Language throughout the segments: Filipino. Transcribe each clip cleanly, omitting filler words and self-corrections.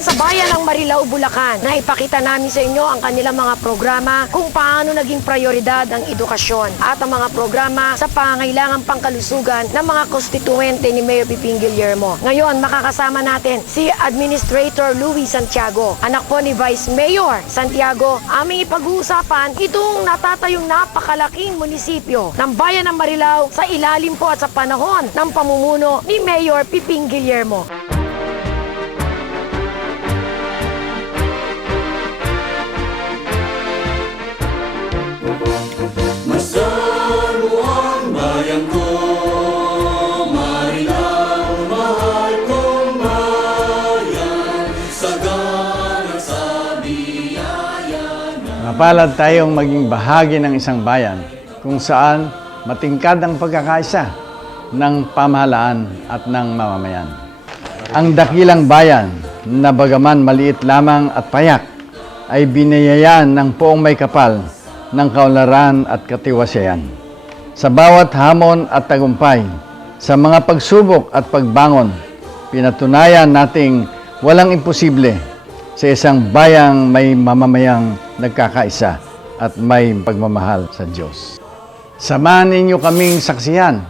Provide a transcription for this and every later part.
Sa bayan ng Marilao, Bulacan, naipakita namin sa inyo ang kanilang mga programa kung paano naging prioridad ang edukasyon at ang mga programa sa pangangailangang pangkalusugan ng mga konstituente ni Mayor Piping Guillermo. Ngayon, makakasama natin si Administrator Louie Santiago, anak po ni Vice Mayor Santiago. Aming ipag-uusapan itong natatayong napakalaking munisipyo ng bayan ng Marilao sa ilalim po at sa panahon ng pamumuno ni Mayor Piping Guillermo. Mapalad tayong maging bahagi ng isang bayan kung saan matingkad ang pagkakaisa ng pamahalaan at ng mamamayan. Ang dakilang bayan na bagaman maliit lamang at payak ay biniyayaan ng poong may kapal ng kaunlaran at katiwasayan. Sa bawat hamon at tagumpay, sa mga pagsubok at pagbangon, pinatunayan nating walang imposible sa isang bayang may mamamayang nagkakaisa at may pagmamahal sa Diyos. Samahan ninyo kaming saksiyan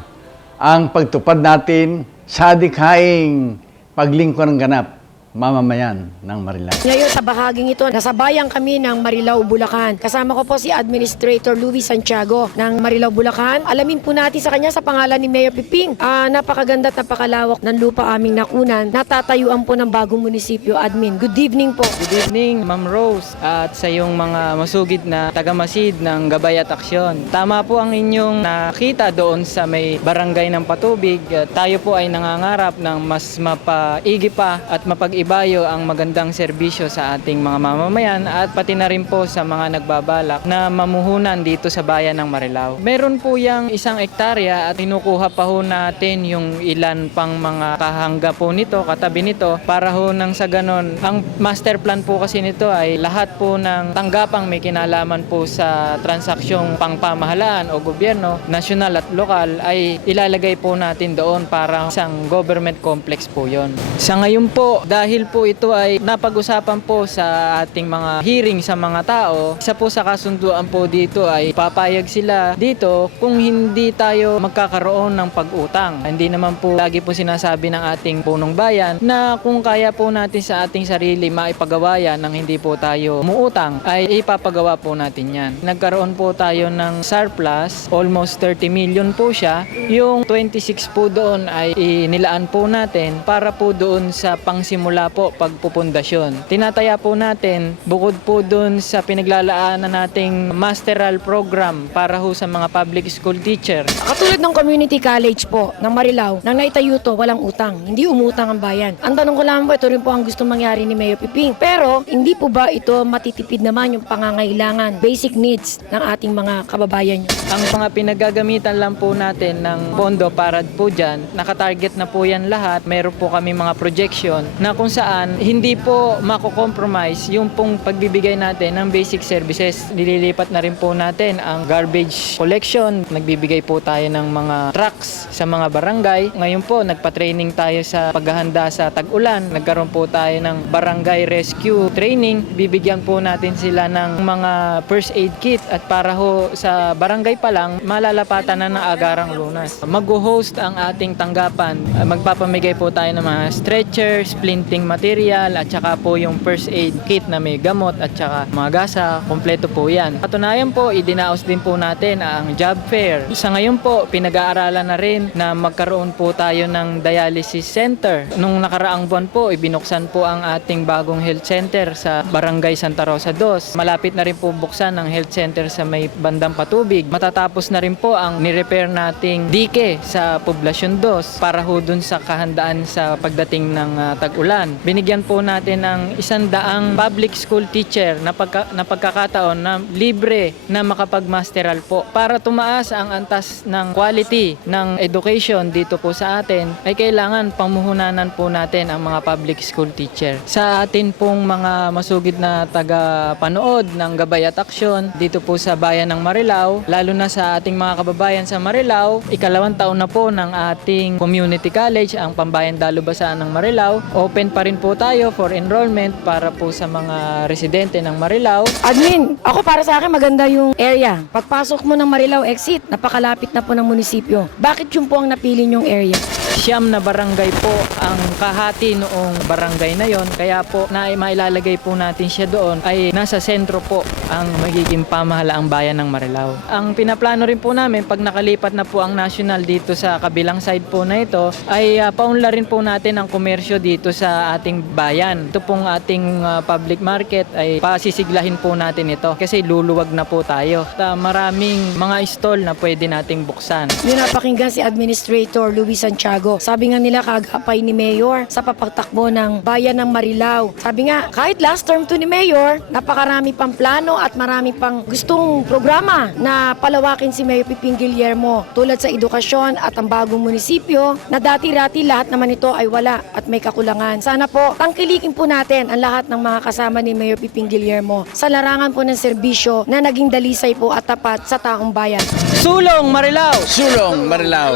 ang pagtupad natin sa adikhaing paglingkod ng ganap mamamayan ng Marilao. Ngayon sa bahaging ito, nasa bayan kami ng Marilao, Bulacan. Kasama ko po si Administrator Louie Santiago ng Marilao, Bulacan. Alamin po natin sa kanya sa pangalan ni Mayor Piping. Napakaganda at napakalawak ng lupa aming nakunan. Natatayuan po ng bagong munisipyo, Admin. Good evening po. Good evening, Ma'am Rose, at sa iyong mga masugid na tagamasid ng Gabay at Aksyon. Tama po ang inyong nakita doon sa may barangay ng Patubig. Tayo po ay nangangarap ng mas mapaigi pa at mapag-ibayo ang magandang serbisyo sa ating mga mamamayan at pati na rin po sa mga nagbabalak na mamuhunan dito sa bayan ng Marilao. Meron po yang 1 hektarya at kinukuha pa ho natin yung ilan pang mga kahangga po nito, katabi nito, para ho nang sa ganon. Ang master plan po kasi nito ay lahat po ng tanggapang may kinalaman po sa transaksyong pangpamahalaan o gobyerno, nasyonal at lokal, ay ilalagay po natin doon para isang government complex po yon. Sa ngayon po, dahil po ito ay napag-usapan po sa ating mga hearing sa mga tao, isa po sa kasunduan po dito ay papayag sila dito kung hindi tayo magkakaroon ng pag-utang. Hindi naman po lagi po sinasabi ng ating punong bayan na kung kaya po natin sa ating sarili maipagawa yan nang hindi po tayo umuutang, ay ipapagawa po natin yan. Nagkaroon po tayo ng surplus, almost 30 million po siya. Yung 26 po doon ay inilaan po natin para po doon sa pangsimula po pagpupundasyon. Tinataya po natin bukod po doon sa pinaglalaanan nating masteral program para ho sa mga public school teacher. Katulad ng community college po ng Marilao, nang naitayo to, walang utang. Hindi umutang ang bayan. Ang tanong ko lang po, ito rin po ang gusto mangyari ni Mayor Piping. Pero, hindi po ba ito matitipid naman yung pangangailangan, basic needs ng ating mga kababayan nyo? Ang mga pinagagamitan lang po natin ng pondo para po dyan, nakatarget na po yan lahat. Meron po kami mga projection na kung saan hindi po mako-compromise yung pong pagbibigay natin ng basic services. Nililipat na rin po natin ang garbage collection. Nagbibigay po tayo ng mga trucks sa mga barangay. Ngayon po, nagpa-training tayo sa paghahanda sa tag-ulan. Nagkaroon po tayo ng barangay rescue training. Bibigyan po natin sila ng mga first aid kit at para ho sa barangay pa lang, malalapatan na ng agarang lunas. Mag-host ang ating tanggapan. Magpapamigay po tayo ng mga stretcher, splinting material at saka po yung first aid kit na may gamot at saka mga gasa, kompleto po yan. Katunayan po, idinaos din po natin ang job fair. Sa ngayon po, pinag-aaralan na rin na magkaroon po tayo ng dialysis center. Nung nakaraang buwan po, ibinuksan po ang ating bagong health center sa Barangay Santa Rosa 2. Malapit na rin po buksan ang health center sa may bandang Patubig. Matatapos na rin po ang nirepair nating dike sa Poblasyon 2 para ho dun sa kahandaan sa pagdating ng tag-ulan. Binigyan po natin ng 100 public school teacher na pagkakataon na libre na makapag-masteral po. Para tumaas ang antas ng quality ng education dito po sa atin, ay kailangan pamuhunanan po natin ang mga public school teacher. Sa atin pong mga masugid na taga-panood ng Gabay at Aksyon dito po sa bayan ng Marilao, lalo na sa ating mga kababayan sa Marilao, ikalawang taon na po ng ating community college, ang Pambayan Dalubhasaan ng Marilao. Open open pa rin po tayo for enrollment para po sa mga residente ng Marilao. Admin, ako para sa akin maganda yung area. Pagpasok mo ng Marilao exit, napakalapit na po ng munisipyo. Bakit yun po ang napili nyong area? Siyam na barangay po ang kahati noong barangay na yon, kaya po na mailalagay po natin siya doon ay nasa sentro po ang magiging pamahalaang bayan ng Marilao. Ang pinaplano rin po namin pag nakalipat na po ang national dito sa kabilang side po na ito ay paunlarin po natin ang komersyo dito sa ating bayan. Ito pong ating public market ay pasisiglahin po natin ito kasi luluwag na po tayo. Maraming mga stall na pwede nating buksan. Yun napakinggan si Administrator Luis Santiago. Sabi nga nila kaagapay ni Mayor sa papagtakbo ng bayan ng Marilao. Sabi nga, kahit last term to ni Mayor, napakarami pang plano at marami pang gustong programa na palawakin si Mayor Piping Guillermo tulad sa edukasyon at ang bagong munisipyo na dati-rati lahat naman ito ay wala at may kakulangan. Sana po, tangkilikin po natin ang lahat ng mga kasama ni Mayor Piping Guillermo sa larangan po ng serbisyo na naging dalisay po at tapat sa taong bayan. Sulong Marilao! Sulong Marilao!